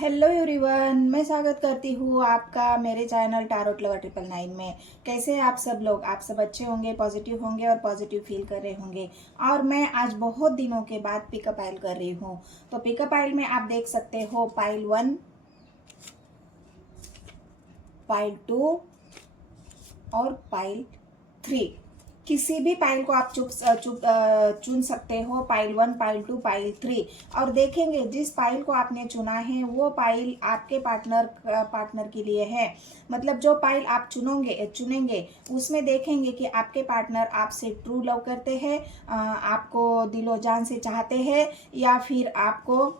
Hello everyone, मैं स्वागत करती हूँ आपका मेरे चैनल टैरोट लवर 999 में। कैसे हैं आप सब लोग? आप सब अच्छे होंगे, पॉजिटिव होंगे और पॉजिटिव फील कर रहे होंगे। और मैं आज बहुत दिनों के बाद पिकअप आइल कर रही हूँ। तो पिकअप आइल में आप देख सकते हो पाइल 1, पाइल 2 और पाइल 3। किसी भी पाइल को आप चुन सकते हो, पाइल 1, पाइल 2, पाइल 3। और देखेंगे जिस पाइल को आपने चुना है वो पाइल आपके पार्टनर के लिए है। मतलब जो पाइल आप चुनेंगे उसमें देखेंगे कि आपके पार्टनर आपसे ट्रू लव करते हैं, आपको दिलो जान से चाहते हैं, या फिर आपको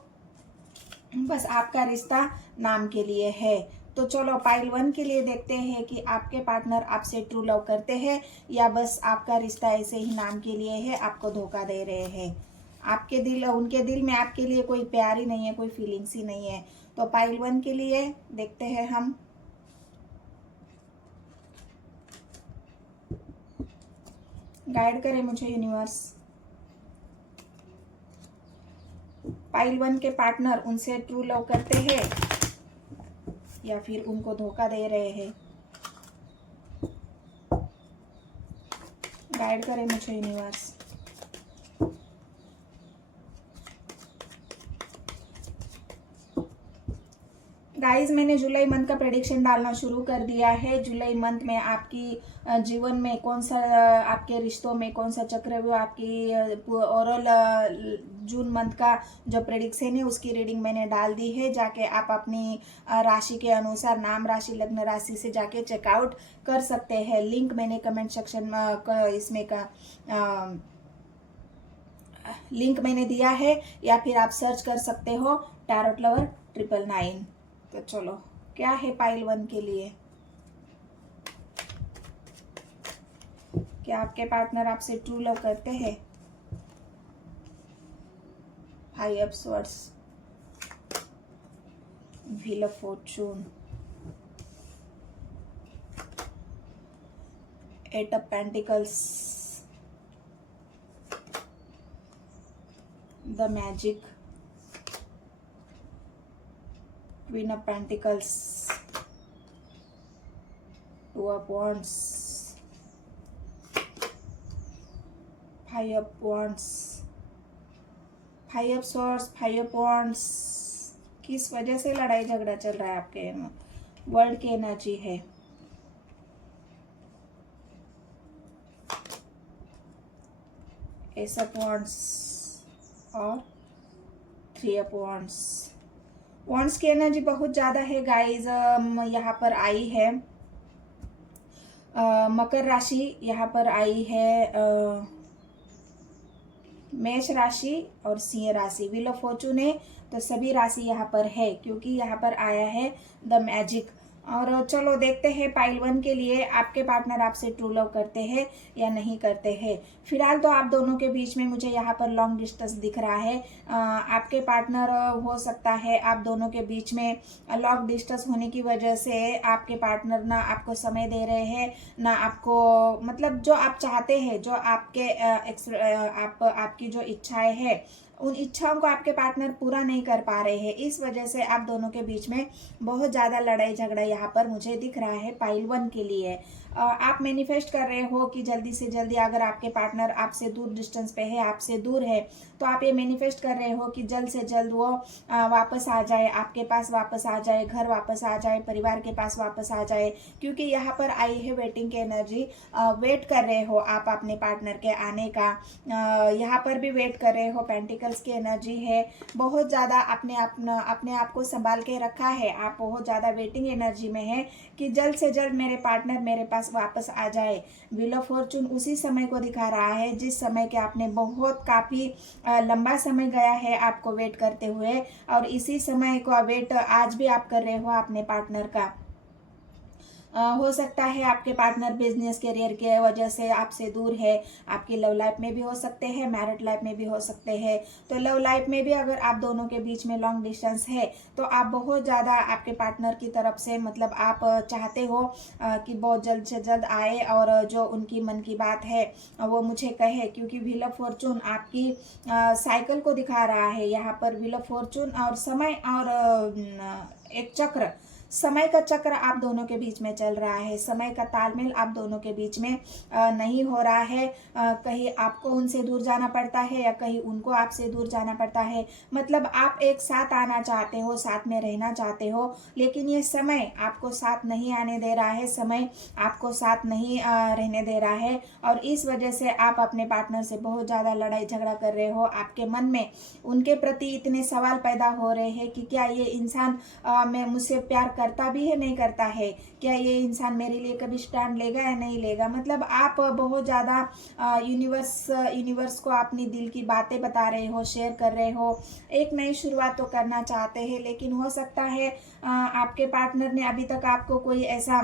बस आपका रिश्ता नाम के लिए है। तो चलो पाइल 1 के लिए देखते हैं कि आपके पार्टनर आपसे ट्रू लव करते हैं या बस आपका रिश्ता ऐसे ही नाम के लिए है, आपको धोखा दे रहे हैं। उनके दिल में आपके लिए कोई प्यार ही नहीं है, कोई फीलिंग्स ही नहीं है। तो पाइल 1 के लिए देखते हैं हम। गाइड करें मुझे यूनिवर्स। पाइल 1 के पार्टनर उनसे ट्रू लव करते हैं या फिर उनको धोखा दे रहे हैं। गाइड करें मुझे यूनिवर्स। गाइस, मैंने जुलाई मंथ का प्रेडिक्शन डालना शुरू कर दिया है। जुलाई मंथ में आपकी जीवन में कौन सा, आपके रिश्तों में कौन सा चक्रव्यूह, आपकी ओवरऑल जून मंथ का जो प्रेडिक्शन है उसकी रीडिंग मैंने डाल दी है। जाके आप अपनी राशि के अनुसार नाम राशि लग्न राशि से जाके चेकआउट कर सकते हैं। लिंक मैंने कमेंट सेक्शन में इसमें का लिंक मैंने दिया है, या फिर आप सर्च कर सकते हो टैरोट लवर 999। तो चलो, क्या है पाइल 1 के लिए? क्या आपके पार्टनर आपसे ट्रू लव करते हैं? High of swords, wheel of fortune, eight of pentacles, the magic, Queen of Pentacles, Two of Wands, Five of Wands, Five of Swords, Five of Wands। किस वजह से लड़ाई झगड़ा चल रहा है आपके? वर्ल्ड की एनर्जी है। एस ऑफ वॉन्ड्स और थ्री ऑफ वॉन्ड्स। वॉन्ड्स की एनर्जी बहुत ज़्यादा है गाइज। यहाँ पर आई है मकर राशि, यहाँ पर आई है मेष राशि और सिंह राशि। व्हील ऑफ फॉर्चून है तो सभी राशि यहाँ पर है, क्योंकि यहाँ पर आया है द मैजिक। और चलो देखते हैं पाइल 1 के लिए आपके पार्टनर आपसे ट्रू लव करते हैं या नहीं करते हैं। फिलहाल तो आप दोनों के बीच में मुझे यहाँ पर लॉन्ग डिस्टेंस दिख रहा है। आपके पार्टनर हो सकता है आप दोनों के बीच में लॉन्ग डिस्टेंस होने की वजह से आपके पार्टनर ना आपको समय दे रहे हैं, ना आपको, मतलब जो आप चाहते हैं, जो आपके आपकी जो इच्छाएं हैं उन इच्छाओं को आपके पार्टनर पूरा नहीं कर पा रहे हैं। इस वजह से आप दोनों के बीच में बहुत ज़्यादा लड़ाई झगड़ा यहाँ पर मुझे दिख रहा है पाइल 1 के लिए। आप मैनिफेस्ट कर रहे हो कि जल्दी से जल्दी, अगर आपके पार्टनर आपसे दूर डिस्टेंस पे है, आपसे दूर है, तो आप ये मैनिफेस्ट कर रहे हो कि जल्द से जल्द वो वापस आ जाए, आपके पास वापस आ जाए, घर वापस आ जाए, परिवार के पास वापस आ जाए। क्योंकि यहाँ पर आई है वेटिंग की एनर्जी। वेट कर रहे हो आप अपने पार्टनर के आने का। यहाँ पर भी वेट कर रहे हो। पेंटिकल्स की एनर्जी है। बहुत ज़्यादा अपने आप को संभाल के रखा है। आप बहुत ज़्यादा वेटिंग एनर्जी में है कि जल्द से जल्द मेरे पार्टनर मेरे पास वापस आ जाए। व्हील ऑफ फॉर्चून उसी समय को दिखा रहा है जिस समय के आपने बहुत काफ़ी लंबा समय गया है आपको वेट करते हुए, और इसी समय को वेट आज भी आप कर रहे हो अपने पार्टनर का। हो सकता है आपके पार्टनर बिजनेस करियर के वजह से आपसे दूर है। आपकी लव लाइफ में भी हो सकते हैं, मैरिड लाइफ में भी हो सकते हैं। तो लव लाइफ में भी अगर आप दोनों के बीच में लॉन्ग डिस्टेंस है तो आप बहुत ज़्यादा आपके पार्टनर की तरफ से मतलब आप चाहते हो कि बहुत जल्द से जल्द आए और जो उनकी मन की बात है वो मुझे कहे, क्योंकि व्हील ऑफ फॉर्चून आपकी साइकिल को दिखा रहा है। यहाँ पर व्हील ऑफ फॉर्चून और समय और एक चक्र, समय का चक्र आप दोनों के बीच में चल रहा है। समय का तालमेल आप दोनों के बीच में नहीं हो रहा है। कहीं आपको उनसे दूर जाना पड़ता है या कहीं उनको आपसे दूर जाना पड़ता है। मतलब आप एक साथ आना चाहते हो, साथ में रहना चाहते हो, लेकिन ये समय आपको साथ नहीं आने दे रहा है, समय आपको साथ नहीं रहने दे रहा है। और इस वजह से आप अपने पार्टनर से बहुत ज़्यादा लड़ाई झगड़ा कर रहे हो। आपके मन में उनके प्रति इतने सवाल पैदा हो रहे हैं कि क्या ये इंसान मैं मुझसे प्यार करता भी है, नहीं करता है, क्या ये इंसान मेरे लिए कभी स्टैंड लेगा या नहीं लेगा। मतलब आप बहुत ज़्यादा यूनिवर्स को अपनी दिल की बातें बता रहे हो, शेयर कर रहे हो। एक नई शुरुआत तो करना चाहते हैं, लेकिन हो सकता है आपके पार्टनर ने अभी तक आपको कोई ऐसा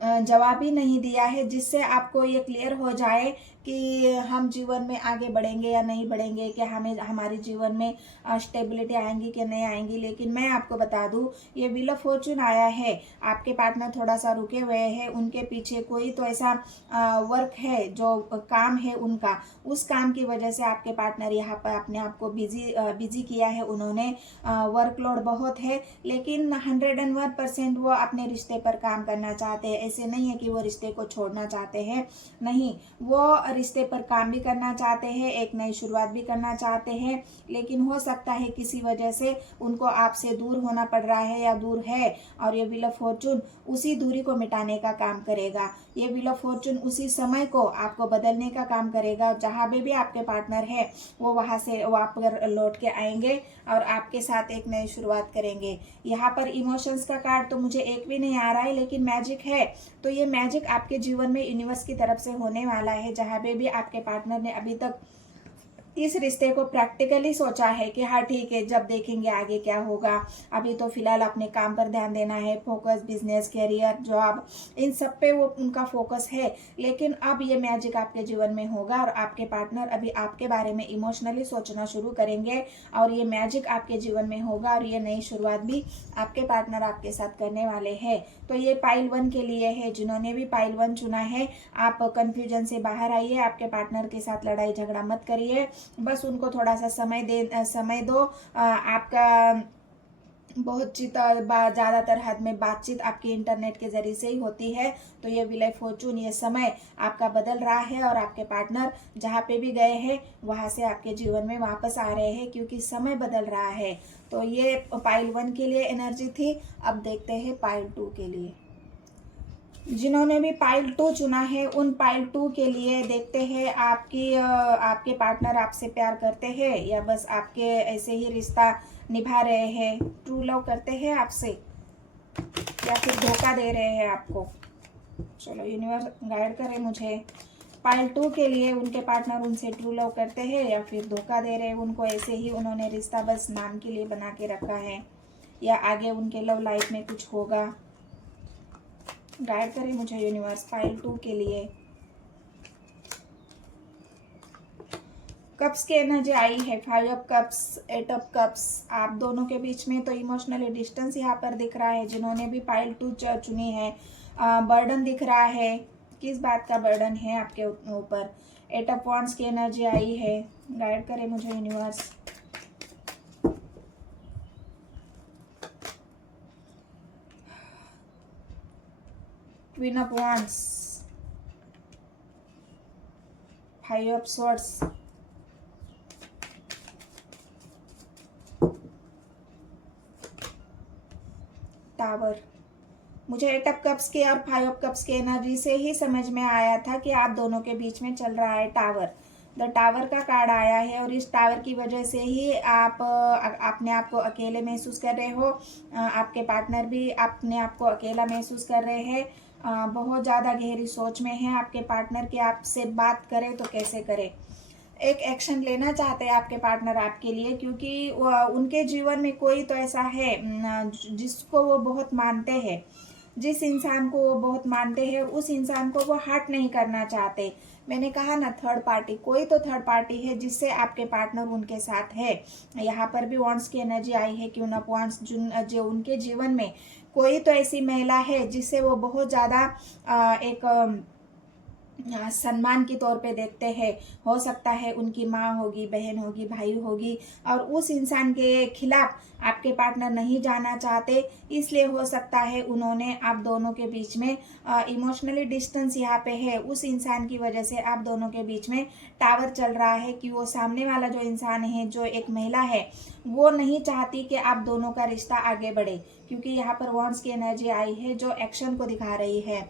जवाब ही नहीं दिया है जिससे आपको ये क्लियर हो जाए कि हम जीवन में आगे बढ़ेंगे या नहीं बढ़ेंगे, क्या हमें हमारे जीवन में स्टेबिलिटी आएंगी कि नहीं आएंगी। लेकिन मैं आपको बता दूं, ये व्हील ऑफ फॉर्चून आया है। आपके पार्टनर थोड़ा सा रुके हुए हैं, उनके पीछे कोई तो ऐसा वर्क है, जो काम है उनका, उस काम की वजह से आपके पार्टनर यहाँ पर अपने आप को बिजी किया है उन्होंने। वर्कलोड बहुत है, लेकिन 101% वो अपने रिश्ते पर काम करना चाहते हैं। ऐसे नहीं है कि वो रिश्ते को छोड़ना चाहते हैं, नहीं, वो रिश्ते पर काम भी करना चाहते हैं, एक नई शुरुआत भी करना चाहते हैं। लेकिन हो सकता है किसी वजह से उनको आपसे दूर होना पड़ रहा है या दूर है, और ये व्हील ऑफ फॉर्चून उसी दूरी को मिटाने का काम करेगा। ये व्हील ऑफ फॉर्चून उसी समय को आपको बदलने का काम करेगा। जहाँ पे भी आपके पार्टनर है वो वहाँ से वापस लौट के आएंगे और आपके साथ एक नई शुरुआत करेंगे। यहाँ पर इमोशंस का कार्ड तो मुझे एक भी नहीं आ रहा है, लेकिन मैजिक है। तो ये मैजिक आपके जीवन में यूनिवर्स की तरफ से होने वाला है। जहाँ पे भी आपके पार्टनर ने अभी तक इस रिश्ते को प्रैक्टिकली सोचा है कि हाँ ठीक है, जब देखेंगे आगे क्या होगा, अभी तो फिलहाल अपने काम पर ध्यान देना है, फोकस बिजनेस कैरियर जॉब इन सब पे वो उनका फोकस है। लेकिन अब ये मैजिक आपके जीवन में होगा और आपके पार्टनर अभी आपके बारे में इमोशनली सोचना शुरू करेंगे और ये मैजिक आपके जीवन में होगा और ये नई शुरुआत भी आपके पार्टनर आपके साथ करने वाले हैं। तो ये पाइल 1 के लिए है। जिन्होंने भी पाइल 1 चुना है, आप कंफ्यूजन से बाहर आइए, आपके पार्टनर के साथ लड़ाई झगड़ा मत करिए, बस उनको थोड़ा सा समय दो। आपका बहुत ज़्यादातर हद में बातचीत आपकी इंटरनेट के जरिए से ही होती है। तो ये व्हील ऑफ फॉर्चून, ये समय आपका बदल रहा है और आपके पार्टनर जहाँ पे भी गए हैं वहाँ से आपके जीवन में वापस आ रहे हैं, क्योंकि समय बदल रहा है। तो ये पाइल 1 के लिए एनर्जी थी। अब देखते हैं पाइल 2 के लिए। जिन्होंने भी पाइल 2 चुना है, उन पाइल 2 के लिए देखते हैं आपके पार्टनर आपसे प्यार करते हैं या बस आपके ऐसे ही रिश्ता निभा रहे हैं, ट्रू लव करते हैं आपसे या फिर धोखा दे रहे हैं आपको। चलो यूनिवर्स गाइड करे मुझे। पाइल 2 के लिए उनके पार्टनर उनसे ट्रू लव करते हैं या फिर धोखा दे रहे हैं उनको, ऐसे ही उन्होंने रिश्ता बस नाम के लिए बना के रखा है, या आगे उनके लव लाइफ में कुछ होगा। गाइड करें मुझे यूनिवर्स पाइल 2 के लिए। कप्स की एनर्जी आई है, 5 ऑफ कप्स, 8 ऑफ कप्स। आप दोनों के बीच में तो इमोशनली डिस्टेंस यहाँ पर दिख रहा है। जिन्होंने भी पाइल 2 चुनी है, बर्डन दिख रहा है। किस बात का बर्डन है आपके ऊपर। 8 ऑफ वॉन्ड्स की एनर्जी आई है। गाइड करें मुझे universe. Queen of wands, 5 of swords, tower. मुझे 8 ऑफ कप्स के और 5 ऑफ कप्स के एनर्जी से ही समझ में आया था कि आप दोनों के बीच में चल रहा है टावर। द टावर का कार्ड आया है और इस टावर की वजह से ही आप अपने आप को अकेले महसूस कर रहे हो। आपके पार्टनर भी अपने आप को अकेला महसूस कर रहे हैं। बहुत ज़्यादा गहरी सोच में है आपके पार्टनर की आपसे बात करें तो कैसे करें। एक एक्शन लेना चाहते हैं आपके पार्टनर आपके लिए, क्योंकि उनके जीवन में कोई तो ऐसा है जिसको वो बहुत मानते हैं। जिस इंसान को वो बहुत मानते हैं उस इंसान को वो हर्ट नहीं करना चाहते। मैंने कहा ना, थर्ड पार्टी, कोई तो थर्ड पार्टी है जिससे आपके पार्टनर उनके साथ है। यहाँ पर भी वांट्स की एनर्जी आई है, क्यों ना वांट्स जो उनके जीवन में कोई तो ऐसी महिला है जिससे वो बहुत ज़्यादा एक सम्मान के तौर पे देखते हैं। हो सकता है उनकी माँ होगी, बहन होगी, भाई होगी, और उस इंसान के खिलाफ आपके पार्टनर नहीं जाना चाहते, इसलिए हो सकता है उन्होंने आप दोनों के बीच में इमोशनली डिस्टेंस यहाँ पे है। उस इंसान की वजह से आप दोनों के बीच में टावर चल रहा है कि वो सामने वाला जो इंसान है, जो एक महिला है, वो नहीं चाहती कि आप दोनों का रिश्ता आगे बढ़े, क्योंकि यहाँ पर वॉन्ड्स की एनर्जी आई है जो एक्शन को दिखा रही है।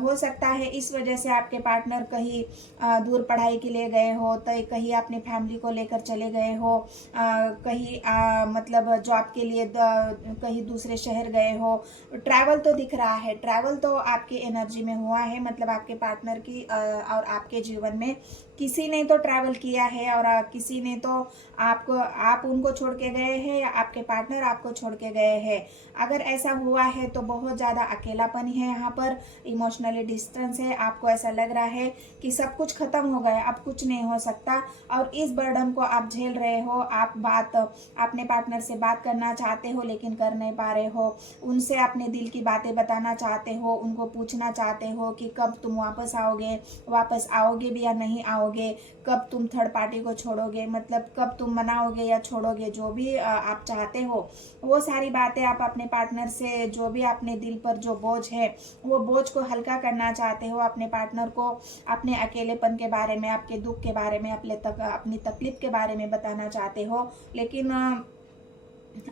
हो सकता है इस वजह से आपके पार्टनर कहीं दूर पढ़ाई के लिए गए हो, तो कहीं अपनी फैमिली को लेकर चले गए हो, कहीं मतलब जॉब के लिए कहीं दूसरे शहर गए हो। ट्रैवल तो दिख रहा है, ट्रैवल तो आपकी एनर्जी में हुआ है, मतलब आपके पार्टनर की और आपके जीवन में किसी ने तो ट्रैवल किया है, और किसी ने तो आप उनको छोड़ के गए हैं या आपके पार्टनर आपको छोड़ के गए हैं। अगर ऐसा हुआ है तो बहुत ज़्यादा अकेलापन है, यहाँ पर इमोशनली डिस्टेंस है। आपको ऐसा लग रहा है कि सब कुछ खत्म हो गया, अब कुछ नहीं हो सकता, और इस बर्डन को आप झेल रहे हो। आप अपने पार्टनर से बात करना चाहते हो लेकिन कर नहीं पा रहे हो, उनसे अपने दिल की बातें बताना चाहते हो, उनको पूछना चाहते हो कि कब तुम वापस आओगे भी या नहीं आओगे, कब तुम थर्ड पार्टी को छोड़ोगे, मतलब कब तुम मनाओगे या छोड़ोगे, जो भी आप चाहते हो वो सारी बातें आप अपने पार्टनर से, जो भी अपने दिल पर जो बोझ है वो बोझ को हल्का करना चाहते हो। अपने पार्टनर को अपने अकेलेपन के बारे में, आपके दुख के बारे में, अपनी तकलीफ के बारे में बताना चाहते हो, लेकिन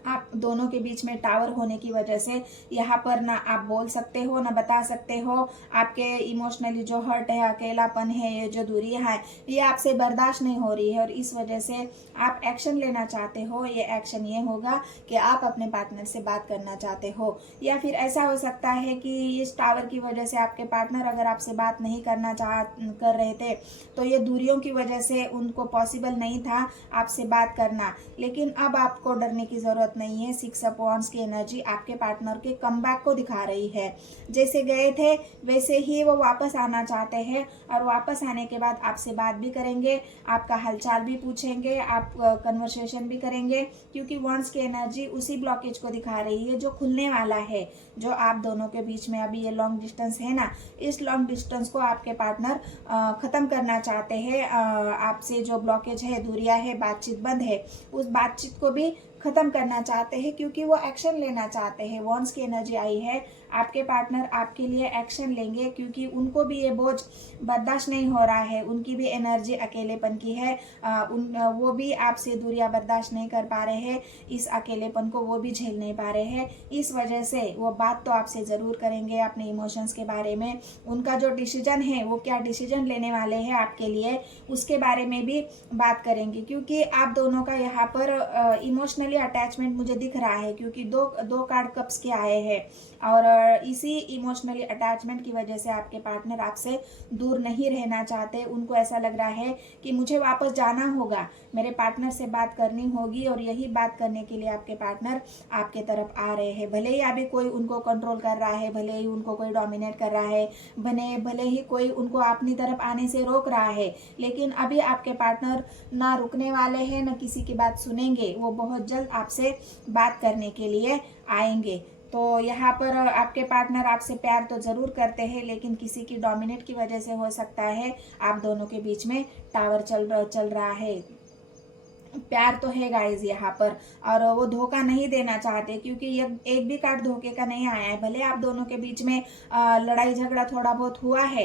आप दोनों के बीच में टावर होने की वजह से यहाँ पर ना आप बोल सकते हो ना बता सकते हो। आपके इमोशनली जो हर्ट है, अकेलापन है, ये जो दूरियां है, ये आपसे बर्दाश्त नहीं हो रही है, और इस वजह से आप एक्शन लेना चाहते हो। ये एक्शन ये होगा कि आप अपने पार्टनर से बात करना चाहते हो, या फिर ऐसा हो सकता है कि इस टावर की वजह से आपके पार्टनर अगर आपसे बात नहीं कर रहे थे तो ये दूरियों की वजह से उनको पॉसिबल नहीं था आपसे बात करना, लेकिन अब आपको डरने की जरूरत नहीं है। 6 ऑफ वांड्स की एनर्जी आपके पार्टनर के कमबैक को दिखा रही है। जैसे गए थे वैसे ही वो वापस आना चाहते हैं, और वापस आने के बाद आपसे बात भी करेंगे, आपका हालचाल भी पूछेंगे, आप कन्वर्सेशन भी करेंगे, क्योंकि वांड्स की एनर्जी उसी ब्लॉकेज को दिखा रही है जो खुलने वाला है, जो आप दोनों के बीच में अभी ये लॉन्ग डिस्टेंस है ना, इस लॉन्ग डिस्टेंस को आपके पार्टनर खत्म करना चाहते हैं। आपसे जो ब्लॉकेज है, दूरियां है, बातचीत बंद है, उस बातचीत को भी खत्म करना चाहते हैं, क्योंकि वो एक्शन लेना चाहते हैं। वॉन्ड्स की एनर्जी आई है, आपके पार्टनर आपके लिए एक्शन लेंगे, क्योंकि उनको भी ये बोझ बर्दाश्त नहीं हो रहा है। उनकी भी एनर्जी अकेलेपन की है, वो भी आपसे दूरियां बर्दाश्त नहीं कर पा रहे हैं, इस अकेलेपन को वो भी झेल नहीं पा रहे हैं। इस वजह से वो बात तो आपसे ज़रूर करेंगे अपने इमोशंस के बारे में, उनका जो डिसीजन है, वो क्या डिसीजन लेने वाले हैं आपके लिए, उसके बारे में भी बात करेंगे, क्योंकि आप दोनों का यहाँ पर इमोशनली अटैचमेंट मुझे दिख रहा है, क्योंकि दो कार्ड कप्स के आए हैं, और इसी इमोशनली अटैचमेंट की वजह से आपके पार्टनर आपसे दूर नहीं रहना चाहते। उनको ऐसा लग रहा है कि मुझे वापस जाना होगा, मेरे पार्टनर से बात करनी होगी, और यही बात करने के लिए आपके पार्टनर आपके तरफ आ रहे हैं। भले ही अभी कोई उनको कंट्रोल कर रहा है, भले ही उनको कोई डोमिनेट कर रहा है, भले ही कोई उनको अपनी तरफ आने से रोक रहा है, लेकिन अभी आपके पार्टनर ना रुकने वाले हैं, ना किसी की बात सुनेंगे। वो बहुत जल्द आपसे बात करने के लिए आएंगे। तो यहाँ पर आपके पार्टनर आपसे प्यार तो ज़रूर करते हैं, लेकिन किसी की डोमिनेट की वजह से हो सकता है आप दोनों के बीच में टावर चल रहा है। प्यार तो है गाइज यहाँ पर, और वो धोखा नहीं देना चाहते, क्योंकि ये एक भी कार्ड धोखे का नहीं आया है। भले आप दोनों के बीच में लड़ाई झगड़ा थोड़ा बहुत हुआ है,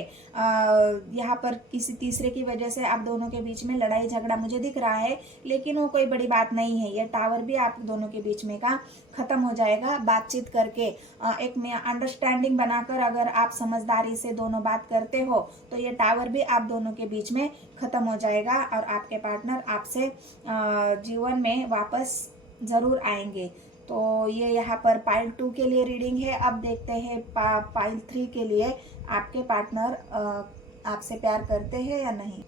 यहाँ पर किसी तीसरे की वजह से आप दोनों के बीच में लड़ाई झगड़ा मुझे दिख रहा है, लेकिन वो कोई बड़ी बात नहीं है। ये टावर भी आप दोनों के बीच में का खत्म हो जाएगा बातचीत करके, एक अंडरस्टैंडिंग बनाकर। अगर आप समझदारी से दोनों बात करते हो तो ये टावर भी आप दोनों के बीच में खत्म हो जाएगा, और आपके पार्टनर आपसे जीवन में वापस जरूर आएंगे। तो ये यहाँ पर पाइल 2 के लिए रीडिंग है। अब देखते हैं पाइल 3 के लिए आपके पार्टनर आपसे प्यार करते हैं या नहीं।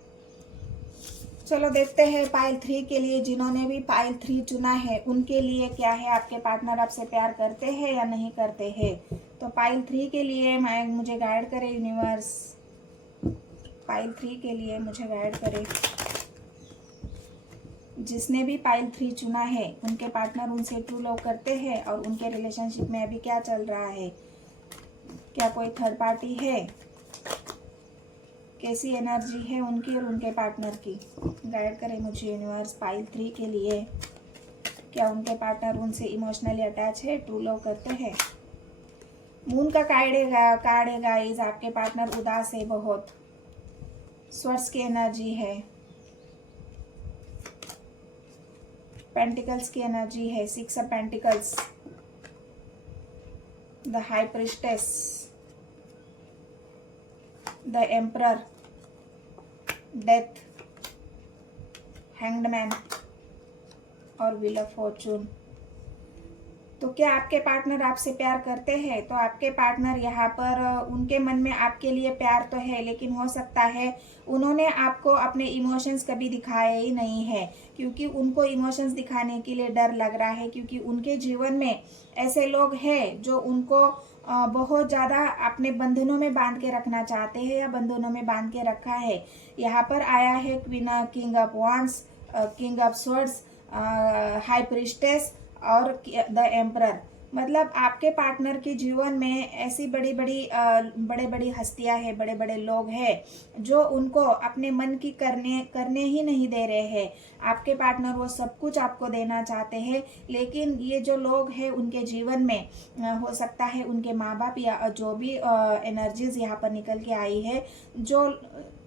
चलो देखते हैं पाइल 3 के लिए, जिन्होंने भी पाइल 3 चुना है उनके लिए क्या है, आपके पार्टनर आपसे प्यार करते हैं या नहीं करते हैं। तो पाइल 3 के लिए मुझे गाइड करे यूनिवर्स, पाइल 3 के लिए मुझे गाइड करे। जिसने भी पाइल 3 चुना है उनके पार्टनर उनसे ट्रू लव करते हैं और उनके रिलेशनशिप में अभी क्या चल रहा है, क्या कोई थर्ड पार्टी है, कैसी एनर्जी है उनकी और उनके पार्टनर की। गाइड करें मुझे यूनिवर्स पाइल 3 के लिए। क्या उनके पार्टनर उनसे इमोशनली अटैच है, ट्रू लव करते हैं। मून का कार्ड है गाइस, आपके पार्टनर उदास है बहुत, स्वर्स की एनर्जी है, पेंटिकल्स की एनर्जी है, 6 of pentacles, the high priestess, the emperor, death, hanged man और व्हील ऑफ फॉर्चून। तो क्या आपके पार्टनर आपसे प्यार करते हैं? तो आपके पार्टनर यहाँ पर उनके मन में आपके लिए प्यार तो है, लेकिन हो सकता है उन्होंने आपको अपने इमोशंस कभी दिखाए ही नहीं है, क्योंकि उनको इमोशंस दिखाने के लिए डर लग रहा है, क्योंकि उनके जीवन में ऐसे लोग हैं जो उनको बहुत ज़्यादा अपने बंधनों में बांध के रखना चाहते हैं या बंधनों में बांध के रखा है। यहाँ पर आया है queen, king of wands, king of swords, high priestess और द एम्परर। मतलब आपके पार्टनर के जीवन में ऐसी बड़ी बड़ी हस्तियां हैं, बड़े बड़े लोग हैं जो उनको अपने मन की करने ही नहीं दे रहे हैं। आपके पार्टनर वो सब कुछ आपको देना चाहते हैं, लेकिन ये जो लोग हैं उनके जीवन में हो सकता है उनके माँ बाप या जो भी एनर्जीज यहाँ पर निकल के आई है,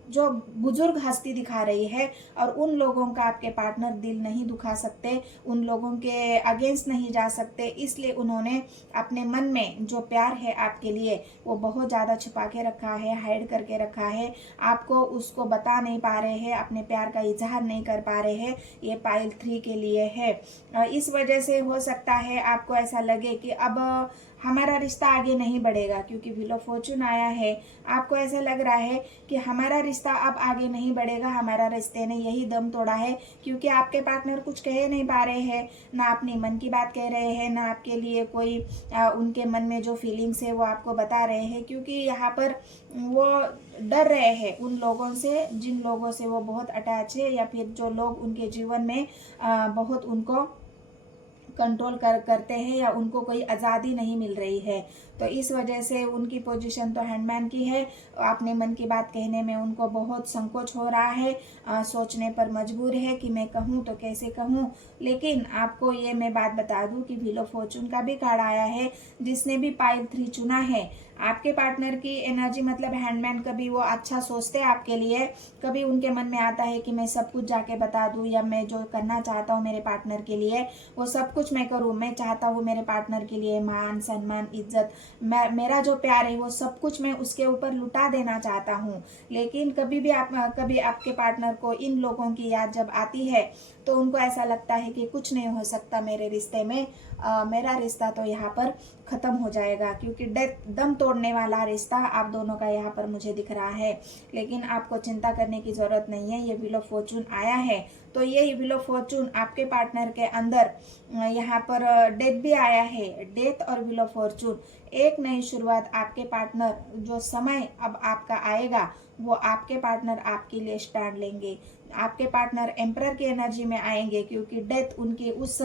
जो बुजुर्ग हस्ती दिखा रही है, और उन लोगों का आपके पार्टनर दिल नहीं दुखा सकते, उन लोगों के अगेंस्ट नहीं जा सकते, इसलिए उन्होंने अपने मन में जो प्यार है आपके लिए वो बहुत ज़्यादा छुपा के रखा है, हाइड करके रखा है। आपको उसको बता नहीं पा रहे हैं, अपने प्यार का इजहार नहीं कर पा रहे हैं। ये पाइल 3 के लिए है। इस वजह से हो सकता है आपको ऐसा लगे कि अब हमारा रिश्ता आगे नहीं बढ़ेगा, क्योंकि व्हील ऑफ फॉर्चून आया है। आपको ऐसा लग रहा है कि हमारा रिश्ता अब आगे नहीं बढ़ेगा, हमारा रिश्ते ने यही दम तोड़ा है, क्योंकि आपके पार्टनर कुछ कह नहीं पा रहे हैं, ना अपनी मन की बात कह रहे हैं, ना आपके लिए कोई उनके मन में जो फीलिंग्स है वो आपको बता रहे हैं, क्योंकि यहाँ पर वो डर रहे हैं उन लोगों से जिन लोगों से वो बहुत अटैच है, या फिर जो लोग उनके जीवन में बहुत उनको कंट्रोल करते हैं या उनको कोई आज़ादी नहीं मिल रही है। तो इस वजह से उनकी पोजीशन तो हैंडमैन की है। अपने मन की बात कहने में उनको बहुत संकोच हो रहा है, सोचने पर मजबूर है कि मैं कहूँ तो कैसे कहूँ। लेकिन आपको ये मैं बात बता दूँ कि व्हील ऑफ फॉर्चून का भी कार्ड आया है। जिसने भी पाइल 3 चुना है, आपके पार्टनर की एनर्जी मतलब हैंडमैन, कभी वो अच्छा सोचते हैं आपके लिए, कभी उनके मन में आता है कि मैं सब कुछ जाके बता दूं, या मैं जो करना चाहता हूँ मेरे पार्टनर के लिए वो सब कुछ मैं करूँ। मैं चाहता हूँ मेरे पार्टनर के लिए मान सम्मान इज्जत, मेरा जो प्यार है वो सब कुछ मैं उसके ऊपर लुटा देना चाहता हूँ। लेकिन कभी आपके पार्टनर को इन लोगों की याद जब आती है तो उनको ऐसा लगता है कि कुछ नहीं हो सकता मेरे रिश्ते में, मेरा रिश्ता तो यहाँ पर ख़त्म हो जाएगा, क्योंकि दम तोड़ने वाला रिश्ता आप दोनों का यहाँ पर मुझे दिख रहा है। लेकिन आपको चिंता करने की ज़रूरत नहीं है, ये व्हील ऑफ फॉर्चून आया है। तो ये व्हील ऑफ फॉर्चून आपके पार्टनर के अंदर यहाँ पर डेथ भी आया है, डेथ और व्हील ऑफ फॉर्चून, एक नई शुरुआत। आपके पार्टनर जो समय अब आपका आएगा वो आपके पार्टनर आपके लिए स्टैंड लेंगे। आपके पार्टनर एम्परर की एनर्जी में आएंगे, क्योंकि डेथ उनकी उस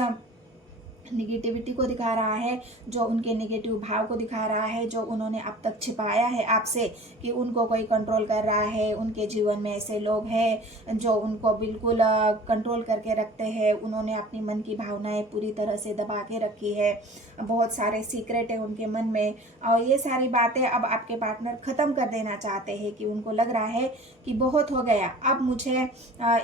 निगेटिविटी को दिखा रहा है, जो उनके नेगेटिव भाव को दिखा रहा है, जो उन्होंने अब तक छिपाया है आपसे कि उनको कोई कंट्रोल कर रहा है। उनके जीवन में ऐसे लोग हैं जो उनको बिल्कुल कंट्रोल करके रखते हैं। उन्होंने अपनी मन की भावनाएं पूरी तरह से दबा के रखी है, बहुत सारे सीक्रेट है उनके मन में, और ये सारी बातें अब आपके पार्टनर ख़त्म कर देना चाहते हैं, कि उनको लग रहा है कि बहुत हो गया, अब मुझे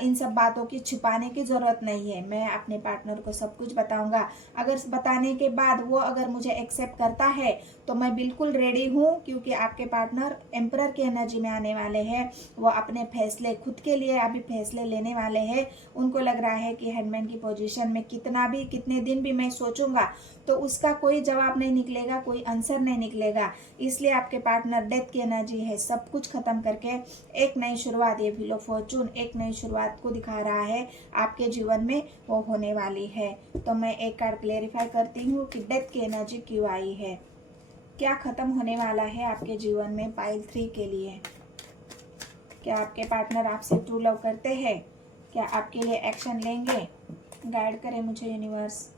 इन सब बातों की छिपाने की ज़रूरत नहीं है, मैं अपने पार्टनर को सब कुछ बताऊंगा। अगर बताने के बाद वो अगर मुझे एक्सेप्ट करता है तो मैं बिल्कुल रेडी हूँ, क्योंकि आपके पार्टनर एम्परर की एनर्जी में आने वाले हैं। वो अपने फैसले खुद के लिए अभी फैसले लेने वाले हैं। उनको लग रहा है कि हैंडमैन की पोजीशन में कितने दिन भी मैं सोचूंगा तो उसका कोई जवाब नहीं निकलेगा, कोई आंसर नहीं निकलेगा। इसलिए आपके पार्टनर डेथ की एनर्जी है, सब कुछ खत्म करके एक नई शुरुआत, ये व्हील ऑफ फॉर्चून एक नई शुरुआत को दिखा रहा है आपके जीवन में, वो होने वाली है। तो मैं एक कार्ड क्लेरिफाई करती हूँ कि डेथ की एनर्जी क्यों आई है, क्या खत्म होने वाला है आपके जीवन में पाइल 3 के लिए? क्या आपके पार्टनर आपसे ट्रू लव करते हैं? क्या आपके लिए एक्शन लेंगे? गाइड करें मुझे यूनिवर्स।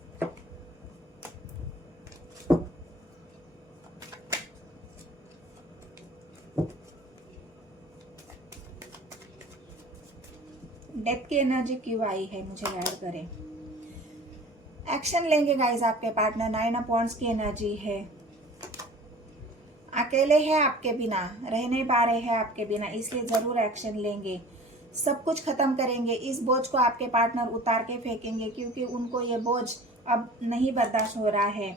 डेथ की एनर्जी क्यों आई है, मुझे गाइड करें। एक्शन लेंगे गाइस आपके पार्टनर। 9 ऑफ वांड्स की एनर्जी है। अकेले हैं आपके बिना, रह नहीं पा रहे हैं आपके बिना, इसलिए जरूर एक्शन लेंगे। सब कुछ खत्म करेंगे। इस बोझ को आपके पार्टनर उतार के फेंकेंगे, क्योंकि उनको ये बोझ अब नहीं बर्दाश्त हो रहा है।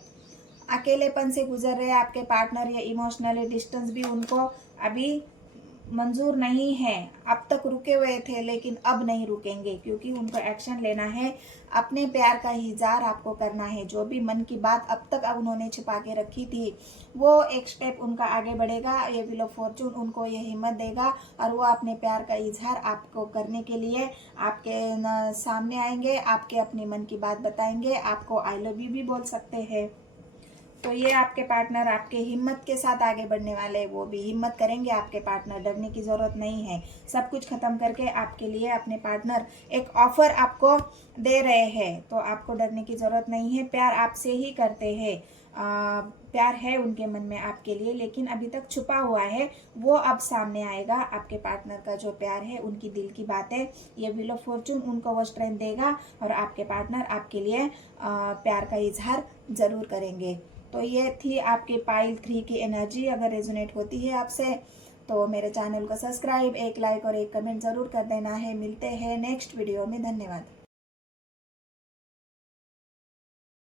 अकेलेपन से गुजर रहे आपके पार्टनर, ये इमोशनली डिस्टेंस भी उनको अभी मंजूर नहीं है। अब तक रुके हुए थे लेकिन अब नहीं रुकेंगे, क्योंकि उनको एक्शन लेना है। अपने प्यार का इज़हार आपको करना है। जो भी मन की बात अब तक उन्होंने छिपा के रखी थी, वो एक स्टेप उनका आगे बढ़ेगा। ये व्हील ऑफ फॉर्चून उनको ये हिम्मत देगा और वो अपने प्यार का इजहार आपको करने के लिए आपके सामने आएंगे। आपके अपने मन की बात बताएंगे। आपको आई लव यू भी बोल सकते हैं। तो ये आपके पार्टनर आपके हिम्मत के साथ आगे बढ़ने वाले, वो भी हिम्मत करेंगे आपके पार्टनर। डरने की ज़रूरत नहीं है। सब कुछ खत्म करके आपके लिए अपने पार्टनर एक ऑफर आपको दे रहे हैं, तो आपको डरने की ज़रूरत नहीं है। प्यार आपसे ही करते हैं। प्यार है उनके मन में आपके लिए, लेकिन अभी तक छुपा हुआ है, वो अब सामने आएगा। आपके पार्टनर का जो प्यार है, उनकी दिल की बातें, ये व्हील ऑफ फॉर्चून उनको वो स्ट्रेंथ देगा और आपके पार्टनर आपके लिए प्यार का इजहार ज़रूर करेंगे। तो ये थी आपके पाइल 3 की एनर्जी। अगर रेजोनेट होती है आपसे तो मेरे चैनल को सब्सक्राइब, एक लाइक और एक कमेंट ज़रूर कर देना है। मिलते हैं नेक्स्ट वीडियो में। धन्यवाद।